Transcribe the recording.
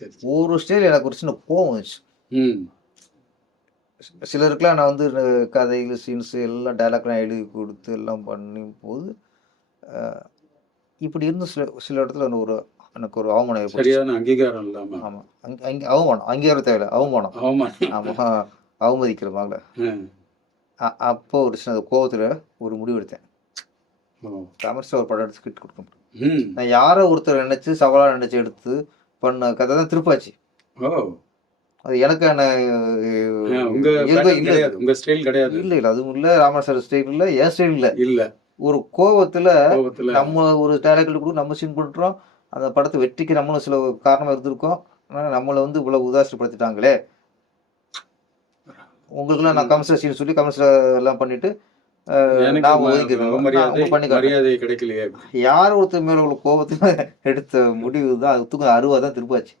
சரி. ஒரு ஸ்டேஜில் எனக்கு ஒரு சின்ன கோவம் வந்துச்சு. ம். சிலருக்குலாம் நான் வந்து கதைகள், சீன்ஸ் எல்லாம் டயலாக்லாம் எழுதி கொடுத்து எல்லாம் பண்ணும்போது, அ இப்படி இருந்த சில சில இடத்துல எனக்கு ஒரு அவமானம் ஏற்பட்டுச்சு. சரியான அங்கீகாரம் இல்லாம. ஆமா. அவமானம். அங்கீகாரம் தேவையில்ல. அவமானம். ஆமா. ஆமா. அவமதிக்கிறவங்க. ம். அப்போ ஒரு சின்ன கோவத்துல ஒரு முடிவு எடுத்தேன். ஓ. கமர்ஷியலா ஒரு படம் எடுத்து ஸ்கிரிப்ட் கொடுக்கணும். ம். நான் யாரோ ஒருத்தர் நினைச்சு, சவாலா நினைச்சு எடுத்து பண்ண கதை தான் திருப்பாச்சி. ஓ. அது எனக்கான உங்க இயல்பே பேட்டர்ன் இல்ல. கிடையாது. உங்க ஸ்டைல் கிடையாது. இல்ல. அதுவும் இல்ல. ராமன் சார் ஸ்டைல் இல்ல. என் ஸ்டைல் இல்ல. இல்ல. ஒரு கோவத்துல கோபத்துல நம்ம ஒரு டயலாக் கொடுத்து நம்ம சீன் பண்றோம். அந்த படத்தை வெற்றிக்கு நம்மளும் சில காரணமா இருந்திருக்கோம். ஆனா நம்மள வந்து இவ்வளவு உதாசீனப்படுத்திட்டாங்களே. உங்களுக்கெல்லாம் நான் கமர்ஷியல் சீன் சொல்லி கமர்ஷியல் எல்லாம் பண்ணிட்டு எனக்கு நான் ஒதுக்கிடுவேன். நான் உங்களுக்கு பண்ணி காட்டுறேன். மரியாதை கிடைக்கலையே. யார் ஒருத்தர் மேல உள்ள கோபத்துல எடுத்த முடிவு தான் அது தூக்க அருவா தான் திருப்பாச்சு.